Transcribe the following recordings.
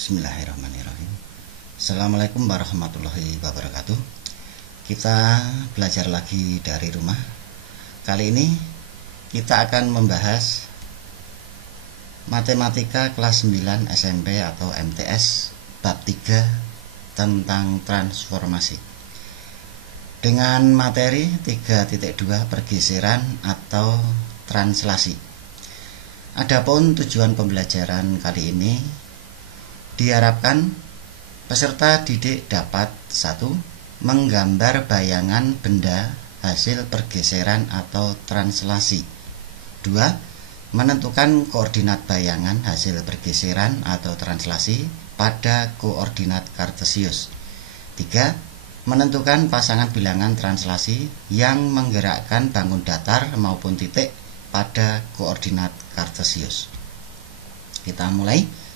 Bismillahirrahmanirrahim. Assalamualaikum warahmatullahi wabarakatuh. Kita belajar lagi dari rumah. Kali ini kita akan membahas matematika kelas 9 SMP atau MTS bab 3 tentang transformasi dengan materi 3.2 pergeseran atau translasi. Adapun tujuan pembelajaran kali ini, diharapkan peserta didik dapat 1. Menggambar bayangan benda hasil pergeseran atau translasi. 2. Menentukan koordinat bayangan hasil pergeseran atau translasi pada koordinat kartesius. 3. Menentukan pasangan bilangan translasi yang menggerakkan bangun datar maupun titik pada koordinat kartesius. Kita mulai.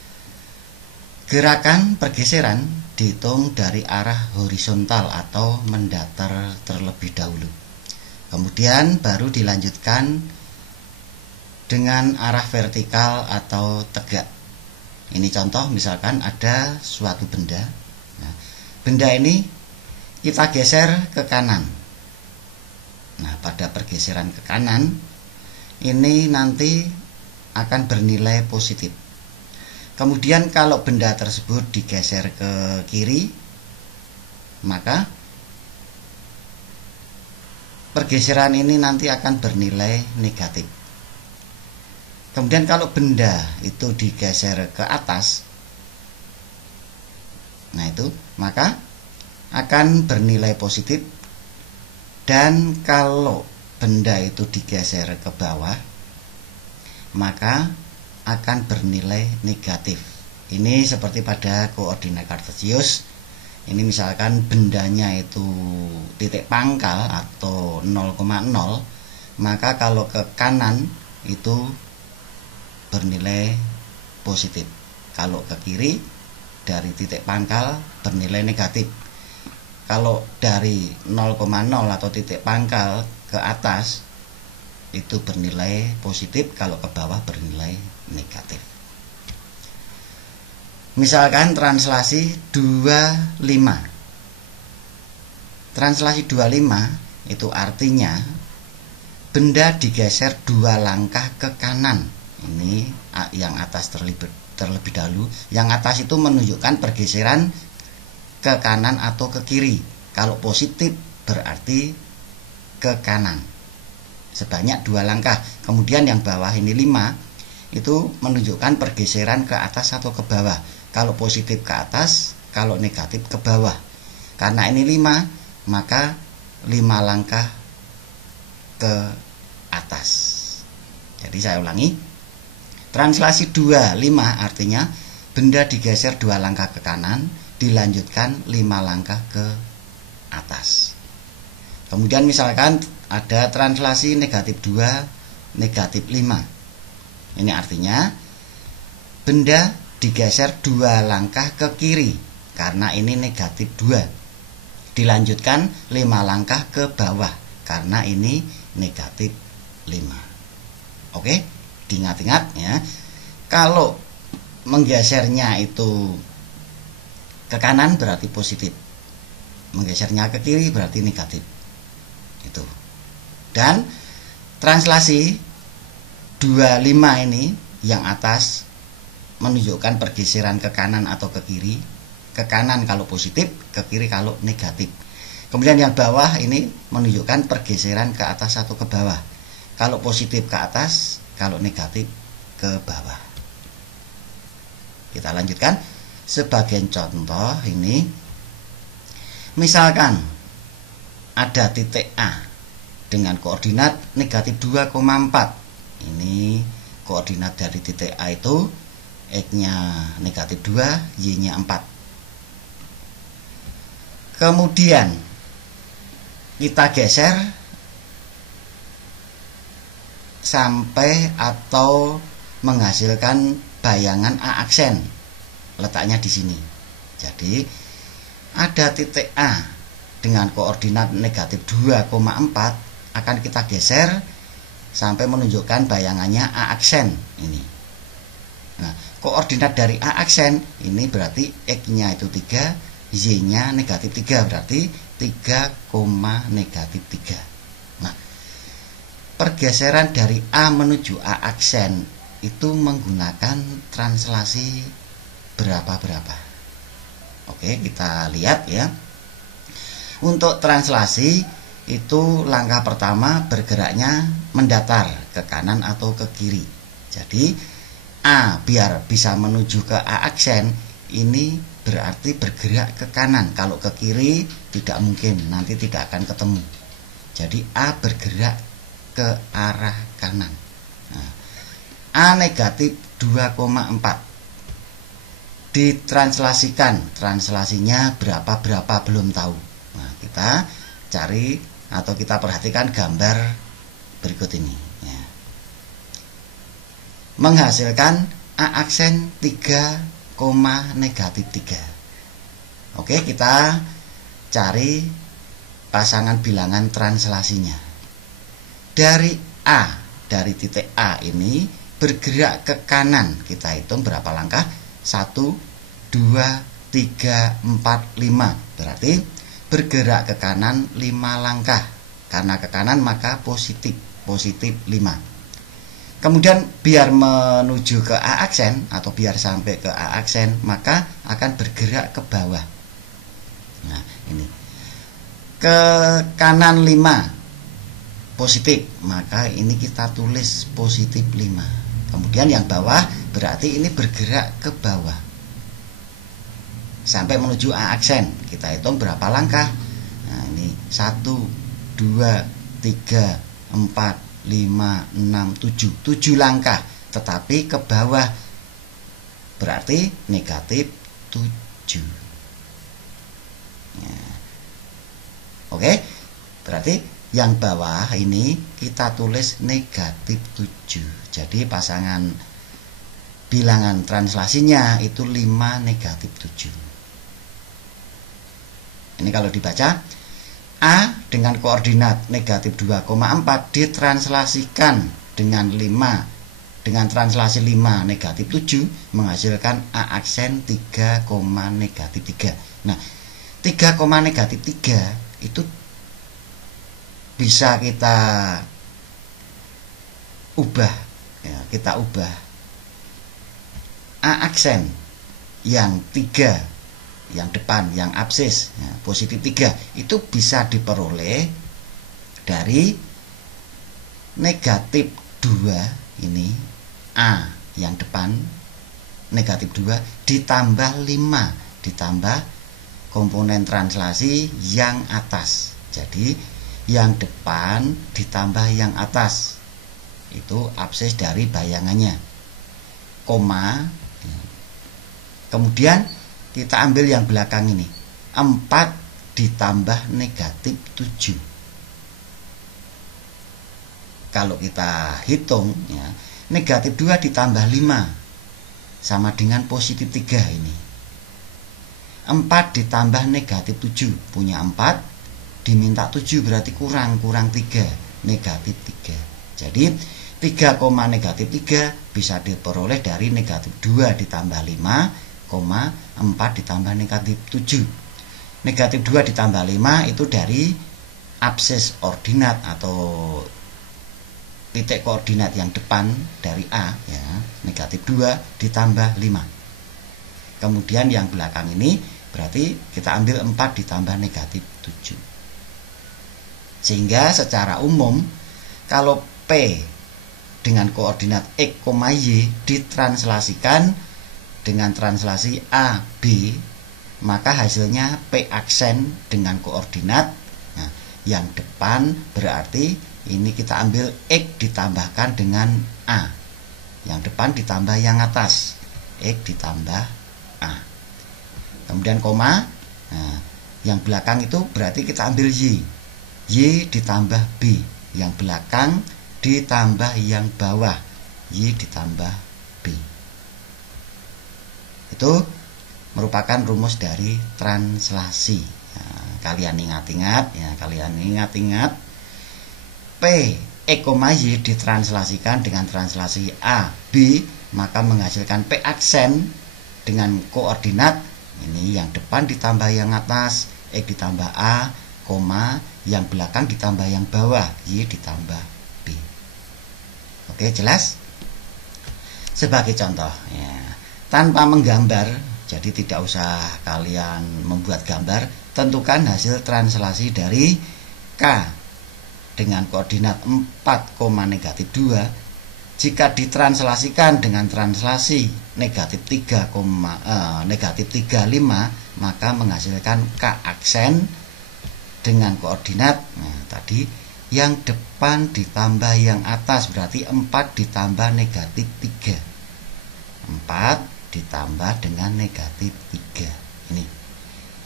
Gerakan pergeseran dihitung dari arah horizontal atau mendatar terlebih dahulu. Kemudian baru dilanjutkan dengan arah vertikal atau tegak. Ini contoh, misalkan ada suatu benda. Nah, benda ini kita geser ke kanan. Nah, pada pergeseran ke kanan ini nanti akan bernilai positif. Kemudian kalau benda tersebut digeser ke kiri, maka pergeseran ini nanti akan bernilai negatif. Kemudian kalau benda itu digeser ke atas, nah itu maka akan bernilai positif. Dan kalau benda itu digeser ke bawah, maka akan bernilai negatif. Ini seperti pada koordinat kartesius. Ini misalkan bendanya itu titik pangkal atau 0,0, maka kalau ke kanan itu bernilai positif. Kalau ke kiri dari titik pangkal bernilai negatif. Kalau dari 0,0 atau titik pangkal ke atas itu bernilai positif, kalau ke bawah bernilai negatif. Misalkan translasi 25. Translasi 25 itu artinya benda digeser 2 langkah ke kanan. Ini yang atas terlebih dahulu. Yang atas itu menunjukkan pergeseran ke kanan atau ke kiri. Kalau positif berarti ke kanan sebanyak 2 langkah. Kemudian yang bawah ini 5 itu menunjukkan pergeseran ke atas atau ke bawah. Kalau positif ke atas, kalau negatif ke bawah. Karena ini 5, maka 5 langkah ke atas. Jadi saya ulangi. Translasi 25 artinya benda digeser 2 langkah ke kanan, dilanjutkan 5 langkah ke atas. Kemudian misalkan ada translasi negatif 2, negatif 5. Ini artinya benda digeser 2 langkah ke kiri, karena ini negatif 2. Dilanjutkan 5 langkah ke bawah, karena ini negatif 5. Oke, diingat-ingat ya. Kalau menggesernya itu ke kanan berarti positif, menggesernya ke kiri berarti negatif. Itu. Dan translasi 25 ini yang atas menunjukkan pergeseran ke kanan atau ke kiri. Ke kanan kalau positif, ke kiri kalau negatif. Kemudian yang bawah ini menunjukkan pergeseran ke atas atau ke bawah. Kalau positif ke atas, kalau negatif ke bawah. Kita lanjutkan. Sebagai contoh ini, misalkan ada titik A dengan koordinat negatif 2,4. Ini koordinat dari titik A itu X-nya negatif 2, Y-nya 4. Kemudian kita geser sampai atau menghasilkan bayangan A aksen. Letaknya di sini. Jadi ada titik A dengan koordinat negatif 2,4 akan kita geser sampai menunjukkan bayangannya A aksen ini. Nah, koordinat dari A aksen ini berarti X-nya itu 3, Y-nya negatif 3, berarti 3, negatif 3. Nah, pergeseran dari A menuju A aksen itu menggunakan translasi berapa-berapa. Oke, kita lihat ya. Untuk translasi itu langkah pertama bergeraknya mendatar ke kanan atau ke kiri. Jadi A biar bisa menuju ke A aksen ini berarti bergerak ke kanan. Kalau ke kiri tidak mungkin, nanti tidak akan ketemu. Jadi A bergerak ke arah kanan. Nah, A negatif 2,4 ditranslasikan, translasinya berapa belum tahu. Nah, kita cari atau kita perhatikan gambar berikut ini ya. Menghasilkan A aksen 3, negatif 3. Oke, kita cari pasangan bilangan translasinya. Dari A, dari titik A ini bergerak ke kanan, kita hitung berapa langkah? 1, 2, 3, 4, 5. Berarti bergerak ke kanan 5 langkah. Karena ke kanan maka positif 5. Kemudian biar menuju ke A aksen atau biar sampai ke A aksen maka akan bergerak ke bawah. Nah, ini. Ke kanan 5 positif, maka ini kita tulis positif 5. Kemudian yang bawah berarti ini bergerak ke bawah sampai menuju A aksen. Kita hitung berapa langkah. Nah, ini 1, 2, 3, 4, 5, 6, 7 langkah, tetapi ke bawah berarti negatif 7 ya. Oke, berarti yang bawah ini kita tulis negatif 7. Jadi pasangan bilangan translasinya itu 5, negatif 7. Ini kalau dibaca, A dengan koordinat negatif 2,4 ditranslasikan dengan 5, dengan translasi 5 negatif 7 menghasilkan A aksen 3, negatif 3. Nah, 3, negatif 3 itu bisa kita ubah ya, kita ubah A aksen yang 3 yang depan, yang absis ya, positif 3 itu bisa diperoleh dari negatif 2 ini A yang depan negatif 2 ditambah 5 ditambah komponen translasi yang atas. Jadi yang depan ditambah yang atas itu absis dari bayangannya, koma, kemudian kita ambil yang belakang ini 4 ditambah negatif 7. Kalau kita hitung ya, negatif 2 ditambah 5 sama dengan positif 3 ini. 4 ditambah negatif 7 punya 4 diminta 7 berarti kurang 3 negatif 3. Jadi 3, negatif 3 bisa diperoleh dari negatif 2 ditambah 5, 4 ditambah negatif 7. Negatif 2 ditambah 5 itu dari absis ordinat atau titik koordinat yang depan dari A ya, negatif 2 ditambah 5. Kemudian yang belakang ini berarti kita ambil 4 ditambah negatif 7. Sehingga secara umum kalau P dengan koordinat X, Y ditranslasikan dengan translasi A, B, maka hasilnya P aksen dengan koordinat nah, yang depan berarti ini kita ambil X ditambahkan dengan A, yang depan ditambah yang atas, X ditambah A, kemudian koma, nah, yang belakang itu berarti kita ambil Y ditambah B, yang belakang ditambah yang bawah, Y ditambah B. Itu merupakan rumus dari translasi. Nah, kalian ingat-ingat ya, P, X, Y ditranslasikan dengan translasi A, B, maka menghasilkan P aksen dengan koordinat ini, yang depan ditambah yang atas, X ditambah A, koma, yang belakang ditambah yang bawah, Y ditambah B. Oke, jelas? Sebagai contoh ya, tanpa menggambar, jadi tidak usah kalian membuat gambar, tentukan hasil translasi dari K dengan koordinat 4, negatif 2 jika ditranslasikan dengan translasi negatif 3,5, maka menghasilkan K aksen dengan koordinat tadi yang depan ditambah yang atas, berarti 4 ditambah negatif 3, 4 ditambah dengan negatif 3 ini,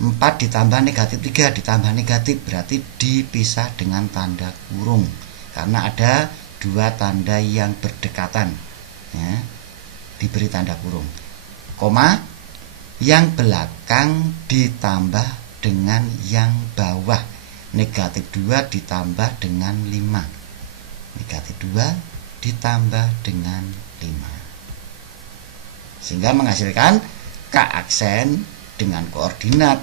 4 ditambah negatif 3 ditambah negatif, berarti dipisah dengan tanda kurung karena ada dua tanda yang berdekatan ya, diberi tanda kurung, koma, yang belakang ditambah dengan yang bawah, negatif 2 ditambah dengan 5, negatif 2 ditambah dengan 5, sehingga menghasilkan K aksen dengan koordinat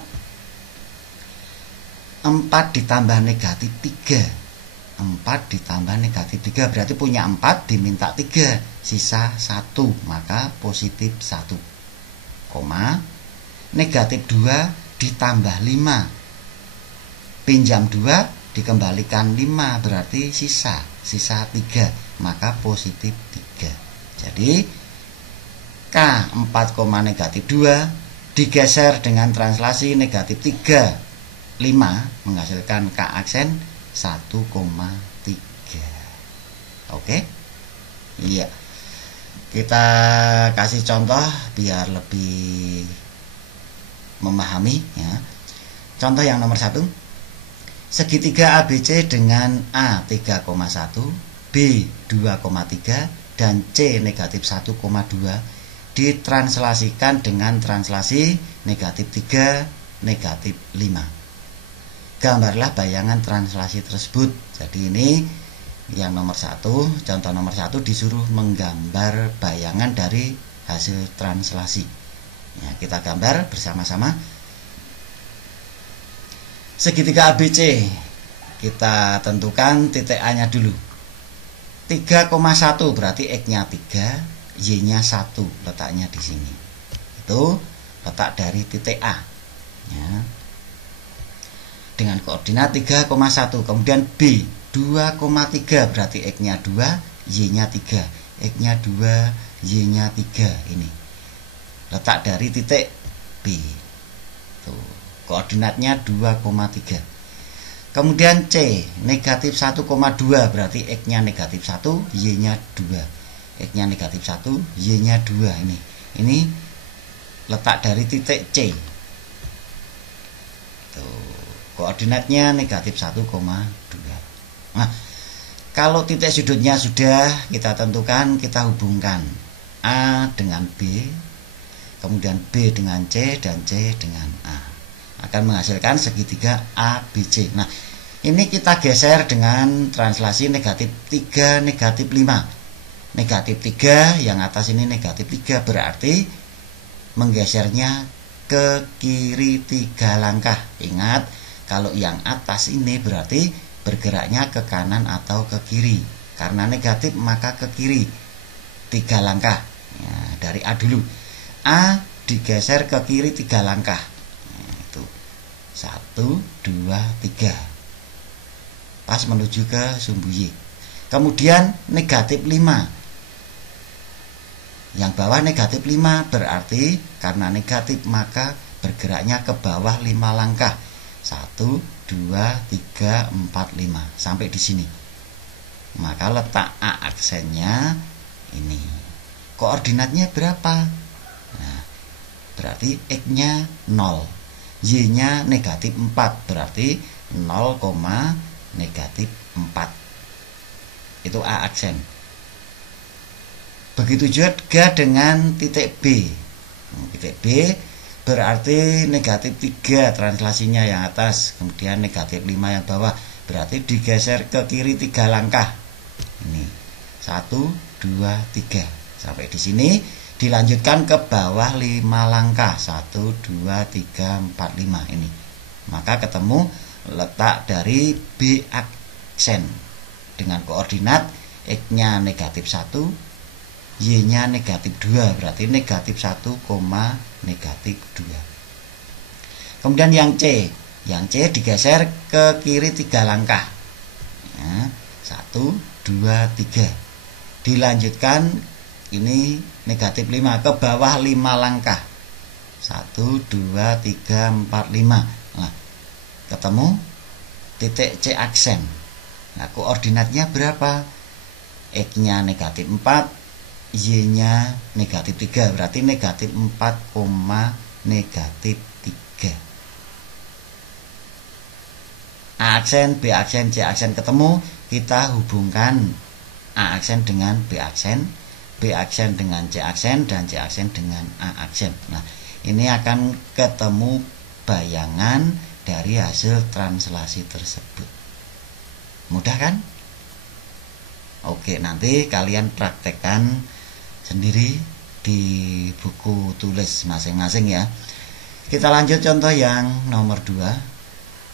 4 ditambah negatif 3, 4 ditambah negatif 3 berarti punya 4 diminta 3, sisa 1, maka positif 1, koma, negatif 2 ditambah 5, pinjam 2 dikembalikan 5, berarti sisa 3, maka positif 3. Jadi K 4, negatif 2 digeser dengan translasi negatif 3, 5 menghasilkan K aksen 1,3. Oke? Iya. Kita kasih contoh biar lebih memahami ya. Contoh yang nomor 1. Segitiga ABC dengan A 3,1, B 2,3 dan C negatif 1,2 ditranslasikan dengan translasi negatif 3, negatif 5. Gambarlah bayangan translasi tersebut. Jadi ini yang nomor 1, contoh nomor 1 disuruh menggambar bayangan dari hasil translasi ya, kita gambar bersama-sama. Segitiga ABC kita tentukan titik A nya dulu, 3,1 berarti X nya 3, Y nya 1, letaknya di sini, itu letak dari titik A ya, dengan koordinat 3,1. Kemudian B 2,3 berarti X nya 2, Y nya 3, X nya 2, Y nya 3, ini letak dari titik B. Tuh, koordinatnya 2,3. Kemudian C negatif 1,2 berarti X nya negatif 1, Y nya 2, X nya negatif 1, Y nya 2, ini letak dari titik C. Tuh, koordinatnya negatif 1,2. Nah, kalau titik sudutnya sudah kita tentukan, kita hubungkan A dengan B, kemudian B dengan C, dan C dengan A, akan menghasilkan segitiga ABC. Nah, ini kita geser dengan translasi negatif 3, negatif 5. Negatif 3, yang atas ini negatif 3, berarti menggesernya ke kiri 3 langkah. Ingat, kalau yang atas ini berarti bergeraknya ke kanan atau ke kiri. Karena negatif maka ke kiri 3 langkah ya, dari A dulu. A digeser ke kiri 3 langkah ya, itu 1, 2, 3 pas menuju ke sumbu Y. Kemudian negatif 5, yang bawah negatif 5 berarti karena negatif maka bergeraknya ke bawah 5 langkah, 1, 2, 3, 4, 5 sampai di sini. Maka letak A aksennya ini. Koordinatnya berapa? Nah, berarti X nya 0, Y nya negatif 4, berarti 0, negatif 4. Itu A aksen. Begitu juga dengan titik B. Titik B berarti negatif 3 translasinya yang atas, kemudian negatif 5 yang bawah, berarti digeser ke kiri 3 langkah. Ini 1, 2, 3. Sampai di sini dilanjutkan ke bawah 5 langkah 1, 2, 3, 4, 5 ini. Maka ketemu letak dari B aksen dengan koordinat X-nya negatif 1, Y-nya negatif 2, berarti negatif 1, negatif 2. Kemudian yang C digeser ke kiri 3 langkah ya, 1, 2, 3. Dilanjutkan ini negatif 5 ke bawah 5 langkah 1, 2, 3, 4, 5. Nah, ketemu titik C aksen. Nah, koordinatnya berapa? X-nya negatif 4, Y-nya negatif 3, berarti negatif 4, negatif 3. A aksen, B aksen, C aksen ketemu, kita hubungkan A aksen dengan B aksen, B aksen dengan C aksen, dan C aksen dengan A aksen. Nah, ini akan ketemu bayangan dari hasil translasi tersebut. Mudah kan? Oke, nanti kalian praktekkan sendiri di buku tulis masing-masing ya. Kita lanjut contoh yang nomor 2.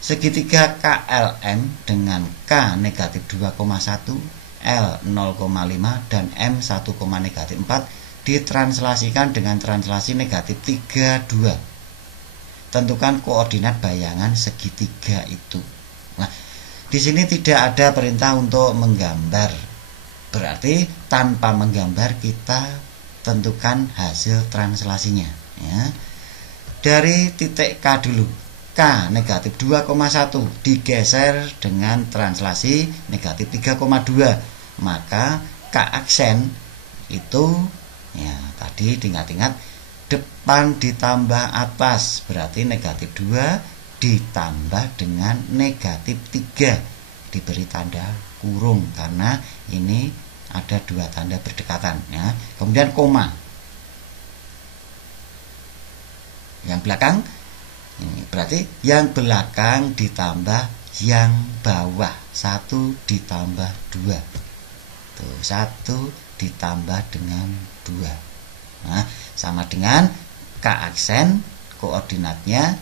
Segitiga KLM dengan K negatif 2,1, L 0,5 dan M 1, negatif 4 ditranslasikan dengan translasi negatif 32. Tentukan koordinat bayangan segitiga itu. Nah, di sini tidak ada perintah untuk menggambar. Berarti tanpa menggambar kita tentukan hasil translasinya ya. Dari titik K dulu. K negatif 2,1 digeser dengan translasi negatif 3,2. Maka K aksen itu ya tadi diingat-ingat depan ditambah atas, berarti negatif 2 ditambah dengan negatif 3, diberi tanda kurung karena ini ada 2 tanda berdekatan ya. Kemudian koma. Yang belakang ini berarti yang belakang ditambah yang bawah, 1 ditambah 2. Tuh, 1 ditambah dengan 2. Nah, sama dengan K aksen, koordinatnya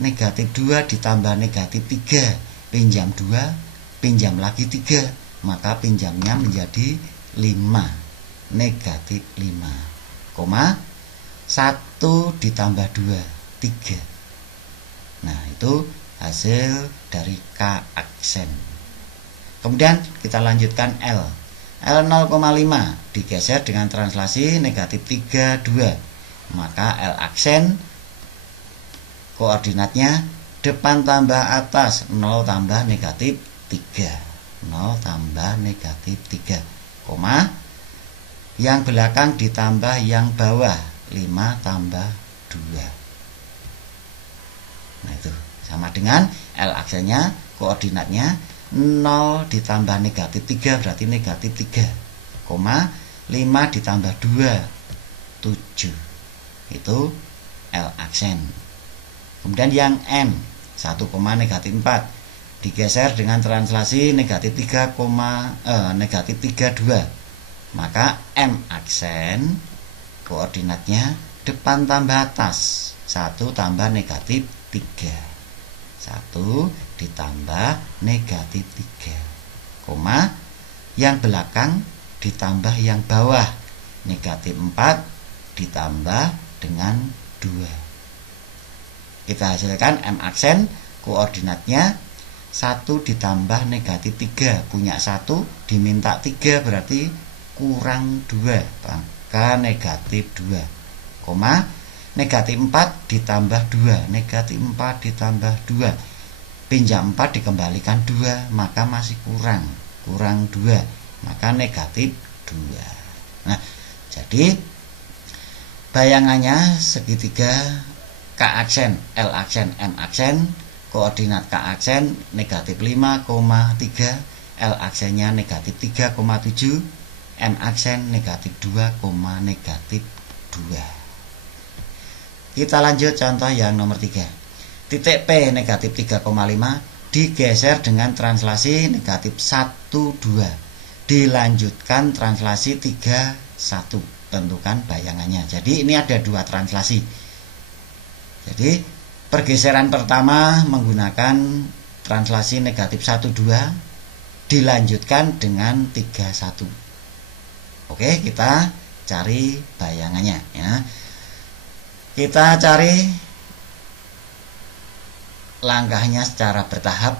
negatif 2 ditambah negatif 3, pinjam 2, pinjam lagi 3, maka pinjamnya menjadi 5, negatif 5, 1 ditambah 2, 3. Nah, itu hasil dari K aksen. Kemudian kita lanjutkan L 0,5 digeser dengan translasi negatif 32. Maka L aksen koordinatnya depan tambah atas, 0 tambah negatif 3, 0 tambah negatif 3, yang belakang ditambah yang bawah, 5 tambah 2. Nah, itu sama dengan L aksennya, koordinatnya 0 ditambah negatif 3, berarti negatif 3, 5 ditambah 2, 7. Itu L aksen. Kemudian yang M 1, negatif 4 digeser dengan translasi negatif 3, negatif 32. Maka M aksen koordinatnya depan tambah atas, 1 tambah negatif 3, 1 ditambah negatif 3, yang belakang ditambah yang bawah, negatif 4 ditambah dengan 2. Kita hasilkan M aksen koordinatnya 1 ditambah negatif 3, punya 1 diminta 3, berarti kurang 2, maka negatif 2, negatif 4 ditambah 2, negatif 4 ditambah 2, pinjam 4 dikembalikan 2, maka masih kurang 2, maka negatif 2. Nah, jadi bayangannya segitiga K aksen, L aksen, M aksen, koordinat K aksen negatif 5,3, L aksennya negatif 3,7, M aksen negatif 2, negatif 2. Kita lanjut contoh yang nomor 3. Titik P negatif 3,5 digeser dengan translasi negatif 1, 2. Dilanjutkan translasi 3, 1. tentukan bayangannya. Jadi ini ada dua translasi. Jadi pergeseran pertama menggunakan translasi negatif 1 2 dilanjutkan dengan 3 1. Oke, kita cari bayangannya ya. Kita cari langkahnya secara bertahap.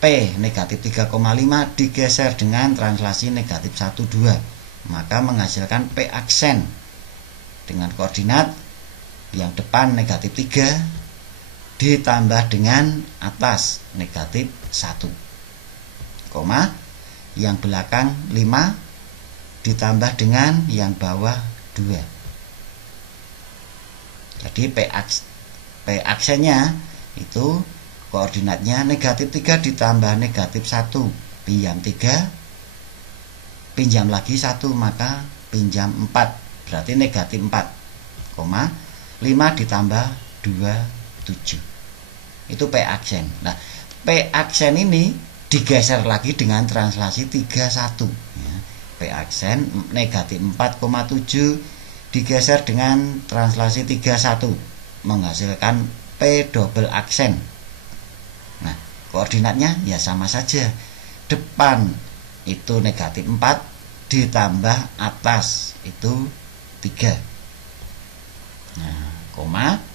P negatif 3,5 digeser dengan translasi negatif 1 2, maka menghasilkan P aksen dengan koordinat yang depan negatif 3 ditambah dengan atas negatif 1, koma yang belakang 5 ditambah dengan yang bawah 2. Jadi P aksennya itu koordinatnya negatif 3 ditambah negatif 1, pinjam 3, pinjam lagi 1, maka pinjam 4, berarti negatif 4, koma 5 ditambah 2 7. Itu P aksen. Nah, P aksen ini digeser lagi dengan translasi 3 1 ya. P aksen negatif 4,7 digeser dengan translasi 3 1 menghasilkan P double aksen. Nah, koordinatnya ya sama saja. Depan itu negatif 4 ditambah atas itu 3. Nah, koma.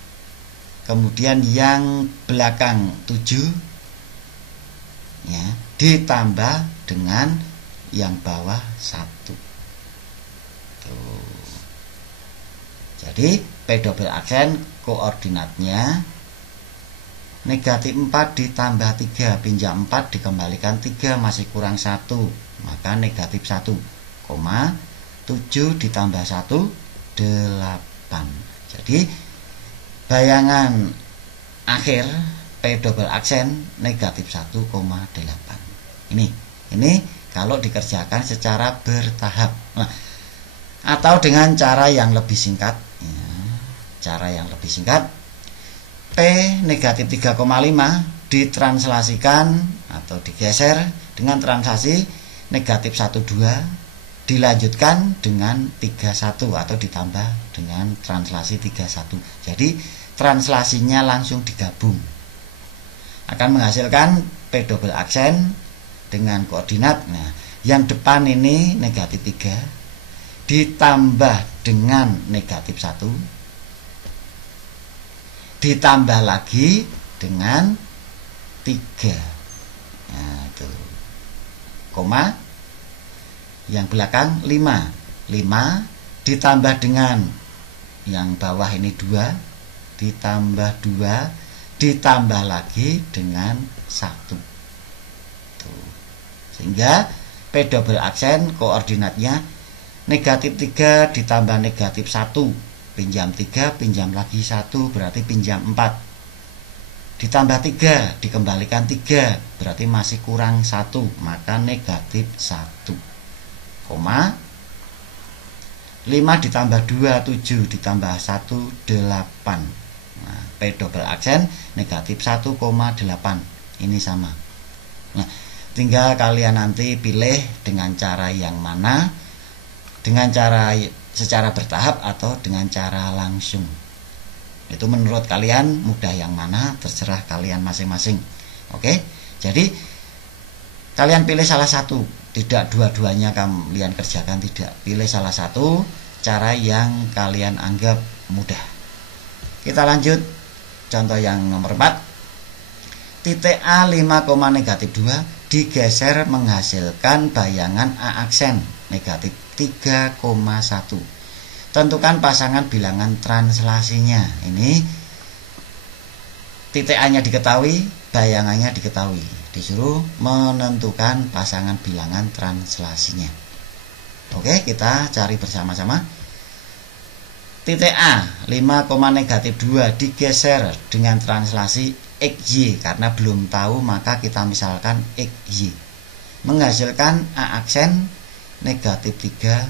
Kemudian yang belakang 7 ya, ditambah dengan yang bawah 1. Tuh. Jadi P double aksen koordinatnya negatif 4 ditambah 3, pinjam 4 dikembalikan 3, masih kurang 1, maka negatif 1, koma 7 ditambah 1 8. Jadi bayangan akhir P double aksen negatif 1,8. Ini kalau dikerjakan secara bertahap. Nah, atau dengan cara yang lebih singkat ya, cara yang lebih singkat, P negatif 3,5 ditranslasikan atau digeser dengan translasi negatif 1 2 dilanjutkan dengan 3 1 atau ditambah dengan translasi 3 1. Jadi translasinya langsung digabung akan menghasilkan P double aksen dengan koordinat. Nah, yang depan ini negatif 3 ditambah dengan negatif 1 ditambah lagi dengan 3. Nah, itu. Koma yang belakang 5 ditambah dengan yang bawah ini 2 ditambah 2 ditambah lagi dengan 1. Tuh. Sehingga P double aksen koordinatnya negatif 3 ditambah negatif 1, pinjam 3, pinjam lagi 1, berarti pinjam 4, ditambah 3 dikembalikan 3, berarti masih kurang 1, maka negatif 1, koma 5 ditambah 2 7 ditambah 1 8. Nah, P double aksen negatif 1,8. Ini sama. Nah, tinggal kalian nanti pilih dengan cara yang mana, dengan cara secara bertahap atau dengan cara langsung. Itu menurut kalian mudah yang mana, terserah kalian masing-masing. Oke, jadi kalian pilih salah satu, tidak dua-duanya kalian kerjakan, tidak. Pilih salah satu cara yang kalian anggap mudah. Kita lanjut contoh yang nomor 4. Titik A 5, negatif 2 digeser menghasilkan bayangan A aksen negatif 3,1. Tentukan pasangan bilangan translasinya. Ini titik A nya diketahui, bayangannya diketahui. Disuruh menentukan pasangan bilangan translasinya. Oke, kita cari bersama-sama. Titik A 5, negatif 2 digeser dengan translasi XY. Karena belum tahu maka kita misalkan XY. Menghasilkan A aksen negatif 3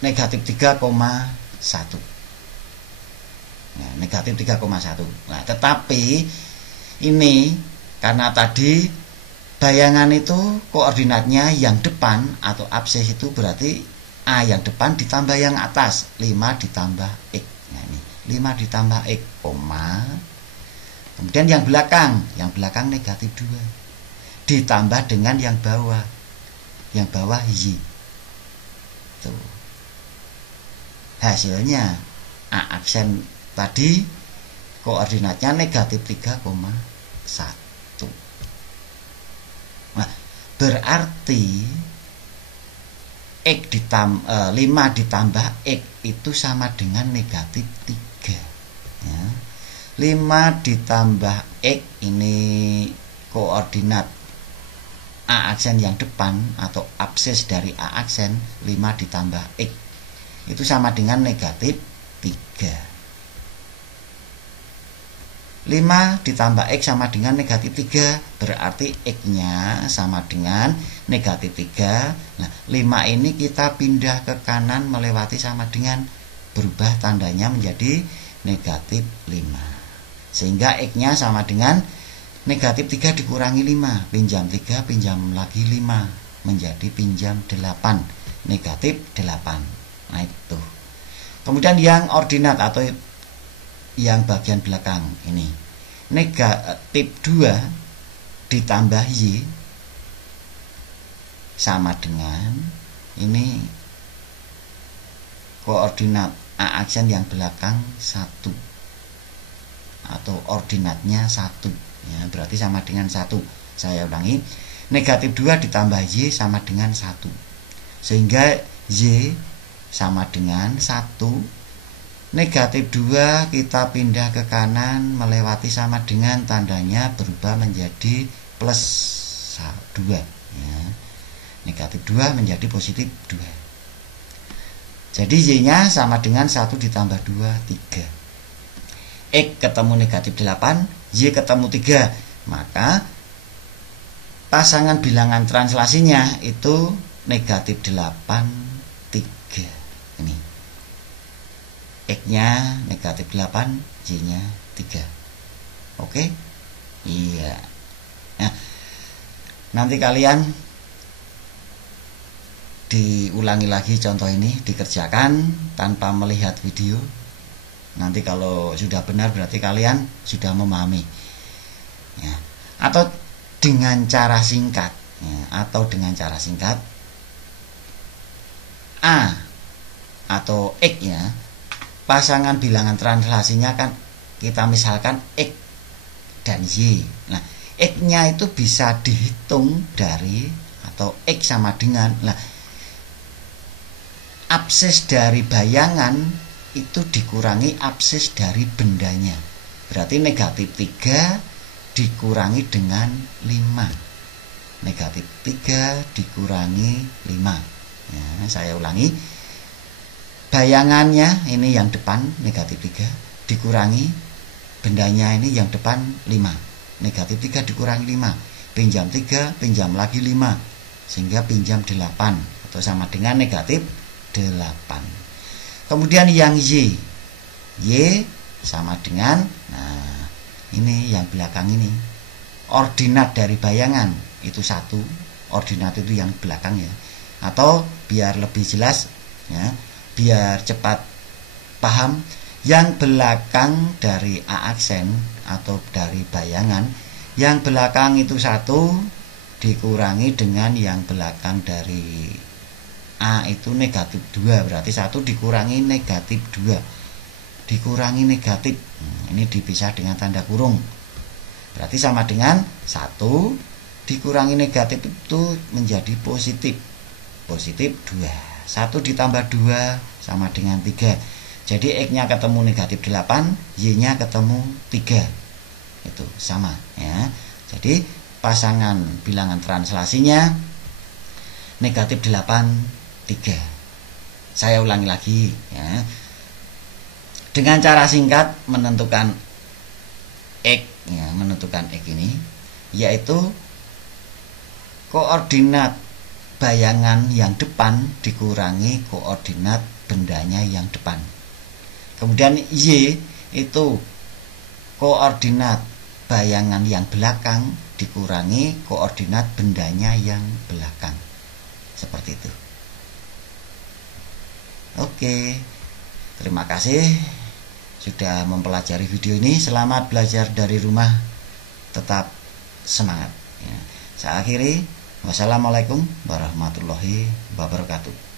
negatif 3,1. Nah, negatif 3,1. Nah, tetapi ini karena tadi bayangan itu koordinatnya yang depan atau absis itu berarti A yang depan ditambah yang atas, 5 ditambah X. Nah ini 5 ditambah X, koma. Kemudian yang belakang negatif 2 ditambah dengan yang bawah Y. Tuh. Hasilnya A aksen tadi koordinatnya negatif 3,1. Nah, berarti 5 ditambah X itu sama dengan negatif 3 ya. 5 ditambah X ini koordinat A aksen yang depan atau absis dari A aksen, 5 ditambah X itu sama dengan negatif 3. 5 ditambah X sama dengan negatif 3, berarti X-nya sama dengan negatif 3. Nah, 5 ini kita pindah ke kanan melewati sama dengan, berubah tandanya menjadi negatif 5. Sehingga X-nya sama dengan negatif 3 dikurangi 5, pinjam 3, pinjam lagi 5, menjadi pinjam 8, negatif 8. Nah itu. Kemudian yang ordinat atau yang bagian belakang ini, negatif 2 ditambah Y sama dengan ini koordinat A aksen yang belakang 1 atau ordinatnya 1 ya, berarti sama dengan 1. Saya ulangi, negatif 2 ditambah Y sama dengan 1, sehingga Y sama dengan 1. Negatif 2 kita pindah ke kanan melewati sama dengan, tandanya berubah menjadi plus 2 ya. Negatif 2 menjadi positif 2. Jadi Y-nya sama dengan 1 ditambah 2, 3. X ketemu negatif 8, Y ketemu 3. Maka pasangan bilangan translasinya itu negatif 8, 3. Ini X-nya negatif 8, Y-nya 3. Oke? Iya. Nah, nanti kalian diulangi lagi contoh ini, dikerjakan tanpa melihat video. Nanti kalau sudah benar berarti kalian sudah memahami ya. Atau dengan cara singkat ya, A atau X ya, pasangan bilangan translasinya kan kita misalkan X dan Y. Nah, X-nya itu bisa dihitung dari atau X sama dengan, nah, absis dari bayangan itu dikurangi absis dari bendanya. Berarti negatif 3 dikurangi dengan 5. Negatif 3 dikurangi 5 ya, saya ulangi, bayangannya ini yang depan negatif 3 dikurangi bendanya ini yang depan 5. Negatif 3 dikurangi 5, pinjam 3, pinjam lagi 5, sehingga pinjam 8 atau sama dengan negatif 8. Kemudian yang Y sama dengan, nah ini yang belakang ini, ordinat dari bayangan itu 1, ordinat itu yang belakang ya. Atau biar lebih jelas ya, biar cepat paham, yang belakang dari A aksen atau dari bayangan, yang belakang itu 1 dikurangi dengan yang belakang dari A itu negatif 2, berarti 1 dikurangi negatif 2 dikurangi negatif, ini dipisah dengan tanda kurung, berarti sama dengan 1 dikurangi negatif itu menjadi positif 2. 1 ditambah 2 sama dengan 3. Jadi X-nya ketemu negatif 8, Y-nya ketemu 3. Itu sama ya. Jadi pasangan bilangan translasinya negatif 8, 3. Saya ulangi lagi ya. Dengan cara singkat menentukan X ya, menentukan X ini yaitu koordinat bayangan yang depan dikurangi koordinat bendanya yang depan. Kemudian Y itu koordinat bayangan yang belakang dikurangi koordinat bendanya yang belakang. Seperti itu. Oke, terima kasih sudah mempelajari video ini. Selamat belajar dari rumah, tetap semangat ya. Saya akhiri, wassalamualaikum warahmatullahi wabarakatuh.